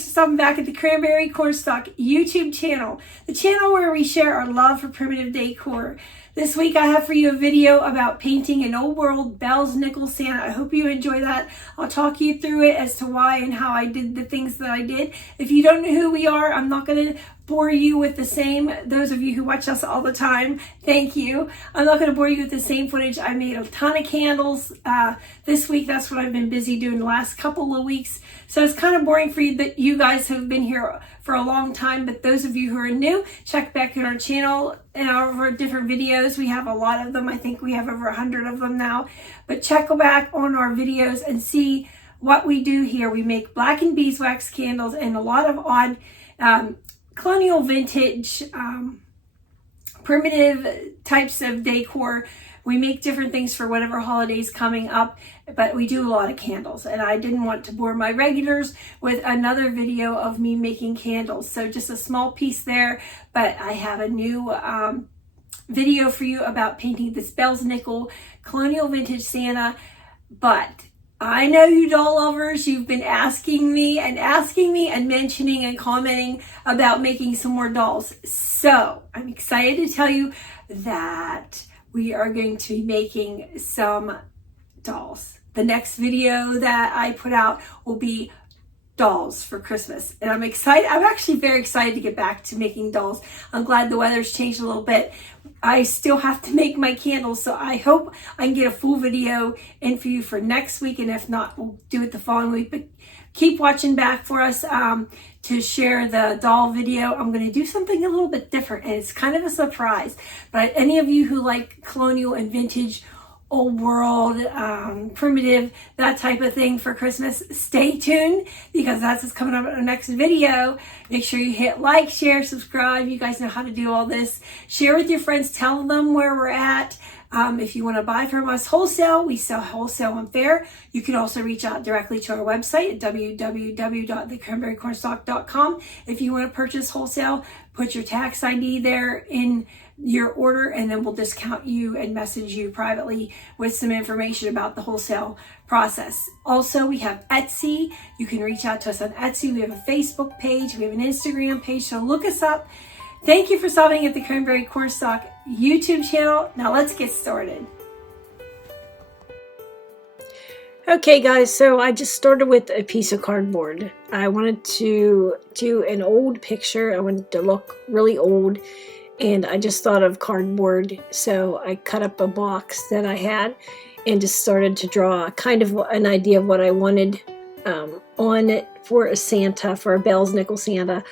thanks for stopping back at the Cranberry Cornstalk YouTube channel, the channel where we share our love for primitive decor. This week I have for you a video about painting an old world Belsnickel Santa. I hope you enjoy that. I'll talk you through it as to why and how I did the things that I did. If you don't know who we are, I'm not going to bore you with the same, those of you who watch us all the time, thank you. I'm not going to bore you with the same footage. I made a ton of candles this week. That's what I've been busy doing the last couple of weeks. So it's kind of boring for you that you guys have been here for a long time, but those of you who are new, check back in our channel and our different videos. We have a lot of them. I think we have over 100 of them now, but check back on our videos and see what we do here. We make black and beeswax candles and a lot of odd colonial, vintage, primitive types of decor. We make different things for whatever holidays coming up, but we do a lot of candles, and I didn't want to bore my regulars with another video of me making candles. So just a small piece there, but I have a new video for you about painting this Belsnickel colonial vintage Santa. But I know you doll lovers, you've been asking me and mentioning and commenting about making some more dolls. So I'm excited to tell you that we are going to be making some dolls. The next video that I put out will be dolls for Christmas, and I'm excited. I'm actually very excited to get back to making dolls. I'm glad the weather's changed a little bit. I still have to make my candles, so I hope I can get a full video in for you for next week, and if not, we'll do it the following week. But keep watching back for us to share the doll video. I'm going to do something a little bit different, and it's kind of a surprise. But any of you who like colonial and vintage, old world, primitive, that type of thing for Christmas, stay tuned, because that's what's coming up in our next video. Make sure you hit like, share, subscribe. You guys know how to do all this. Share with your friends, tell them where we're at. If you want to buy from us wholesale, we sell wholesale and fair. You can also reach out directly to our website at www.thecranberrycornstalk.com. If you want to purchase wholesale, put your tax ID there in your order, and then we'll discount you and message you privately with some information about the wholesale process. Also, we have Etsy. You can reach out to us on Etsy. We have a Facebook page. We have an Instagram page, so look us up. Thank you for stopping at the Cranberry Cornstalk YouTube channel. Now let's get started. Okay guys, so I just started with a piece of cardboard. I wanted to do an old picture. I wanted to look really old, and I just thought of cardboard. So I cut up a box that I had and just started to draw kind of an idea of what I wanted on it for a Santa, for a Belsnickel Santa.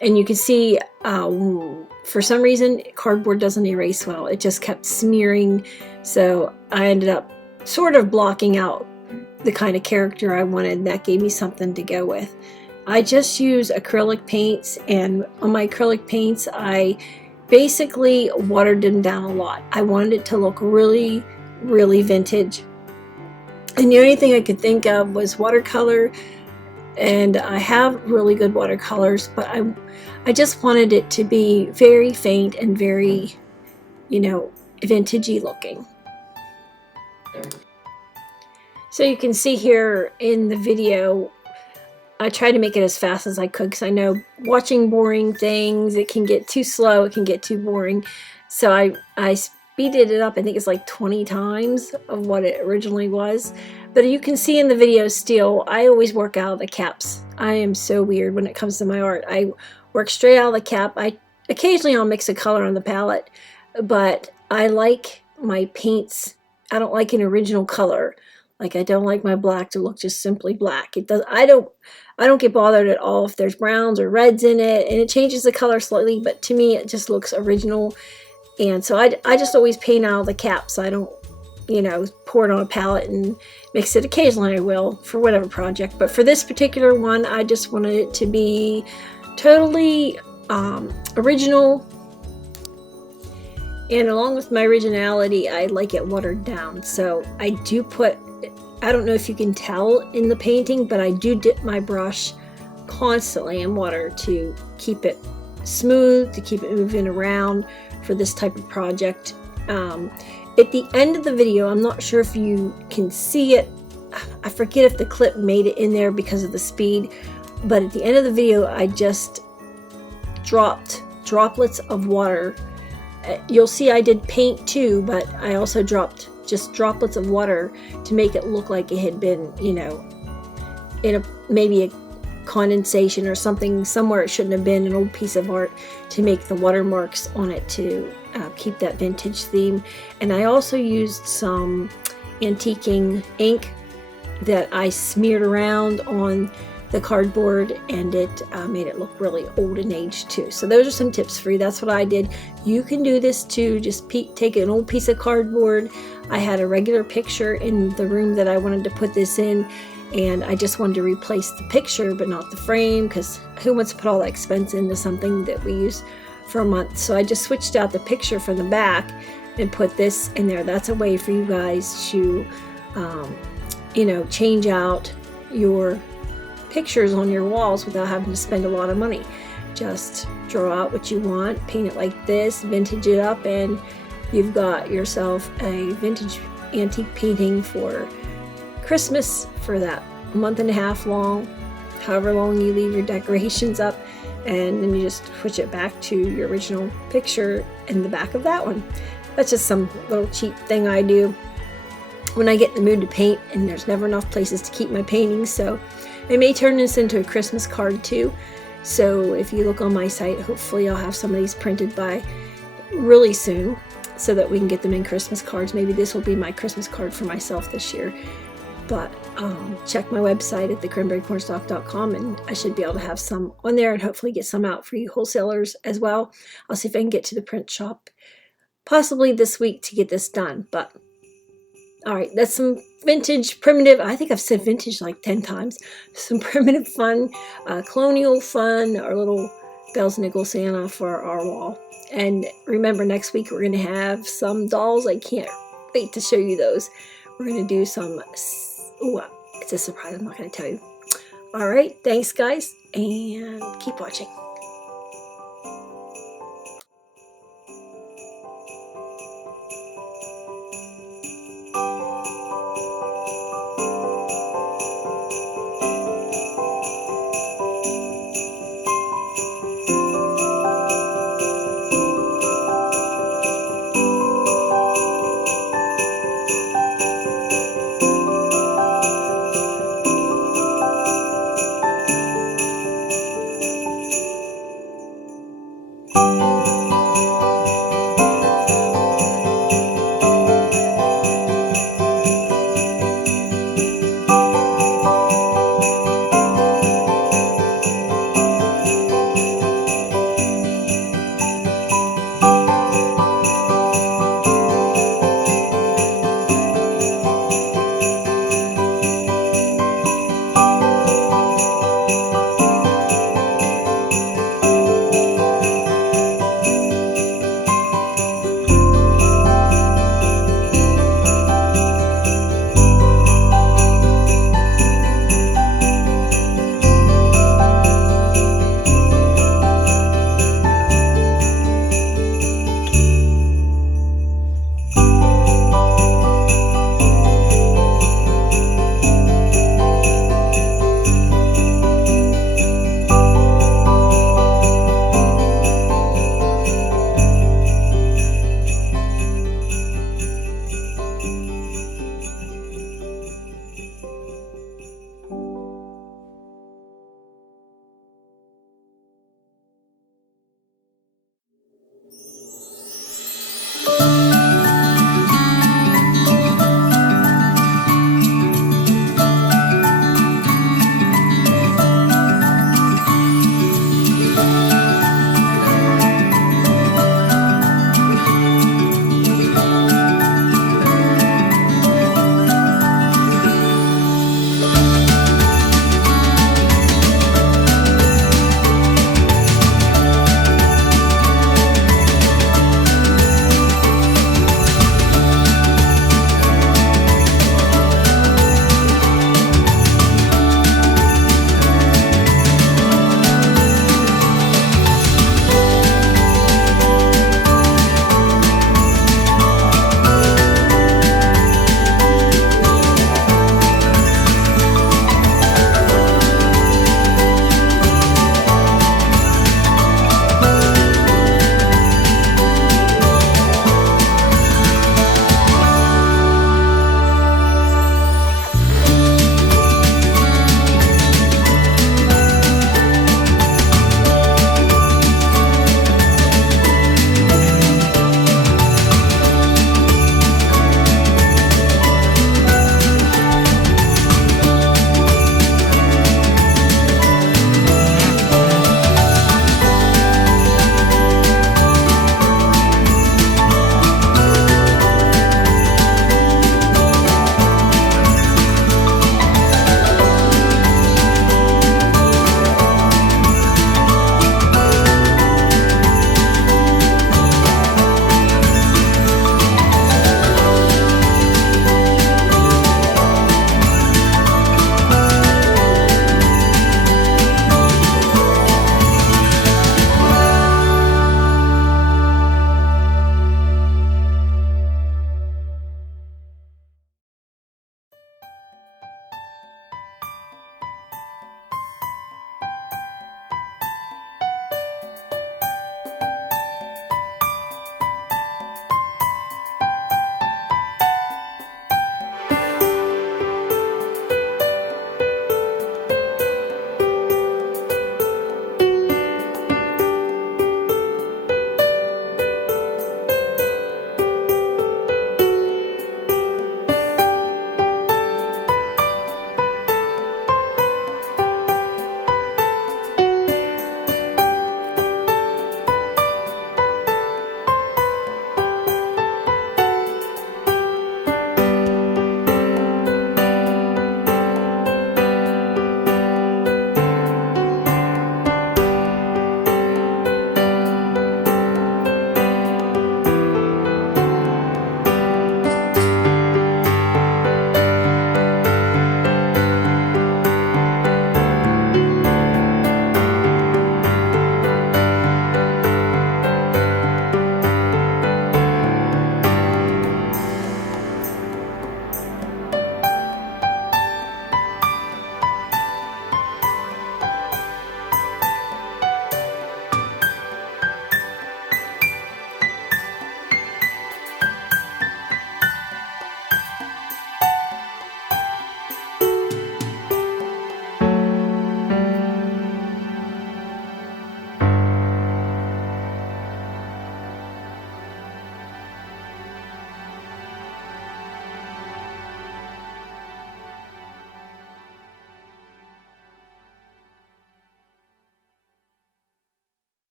And you can see, for some reason, cardboard doesn't erase well. It just kept smearing. So I ended up sort of blocking out the kind of character I wanted, and that gave me something to go with. I just use acrylic paints, and on my acrylic paints, I basically watered them down a lot. I wanted it to look really, really vintage. And the only thing I could think of was watercolor. And I have really good watercolors, but I just wanted it to be very faint and very, you know, vintagey looking. So you can see here in the video, I tried to make it as fast as I could, because I know watching boring things, it can get too slow, it can get too boring. So I speeded it up. I think it's like 20 times of what it originally was. But you can see in the video still, I always work out of the caps. I am so weird when it comes to my art. I work straight out of the cap. Occasionally I'll mix a color on the palette, but I like my paints. I don't like an original color. Like, I don't like my black to look just simply black. It does. I don't get bothered at all if there's browns or reds in it, and it changes the color slightly, but to me it just looks original. And so I just always paint out of the caps. I don't, you know, pour it on a palette and mix it. Occasionally I will for whatever project, but for this particular one, I just wanted it to be totally original. And along with my originality, I like it watered down. So I do put, I don't know if you can tell in the painting, but I do dip my brush constantly in water to keep it smooth, to keep it moving around for this type of project. At the end of the video, I'm not sure if you can see it. I forget if the clip made it in there because of the speed, But at the end of the video, I just dropped droplets of water. You'll see I did paint too, but I also dropped just droplets of water to make it look like it had been, you know, in maybe a condensation or something somewhere it shouldn't have been, an old piece of art, to make the watermarks on it to keep that vintage theme. And I also used some antiquing ink that I smeared around on the cardboard, and it made it look really old and aged too. So those are some tips for you. That's what I did. You can do this too. Just take an old piece of cardboard. I had a regular picture in the room that I wanted to put this in, and I just wanted to replace the picture but not the frame, because who wants to put all that expense into something that we use for a month? So I just switched out the picture from the back and put this in there. That's a way for you guys to you know, change out your pictures on your walls without having to spend a lot of money. Just draw out what you want, paint it like this, vintage it up, and you've got yourself a vintage antique painting for Christmas for that month and a half long, however long you leave your decorations up, and then you just switch it back to your original picture in the back of that one. That's just some little cheap thing I do when I get in the mood to paint, and there's never enough places to keep my paintings. So I may turn this into a Christmas card too. So if you look on my site, hopefully I'll have some of these printed by really soon so that we can get them in Christmas cards. Maybe this will be my Christmas card for myself this year. But check my website at thecranberrycornstalk.com, and I should be able to have some on there and hopefully get some out for you wholesalers as well. I'll see if I can get to the print shop possibly this week to get this done. But all right, that's some vintage, primitive, I think I've said vintage like 10 times, some primitive fun, colonial fun, our little Belsnickel Santa for our wall. And remember, next week we're going to have some dolls. I can't wait to show you those. We're going to do some, oh, it's a surprise, I'm not going to tell you. All right, thanks guys, and keep watching.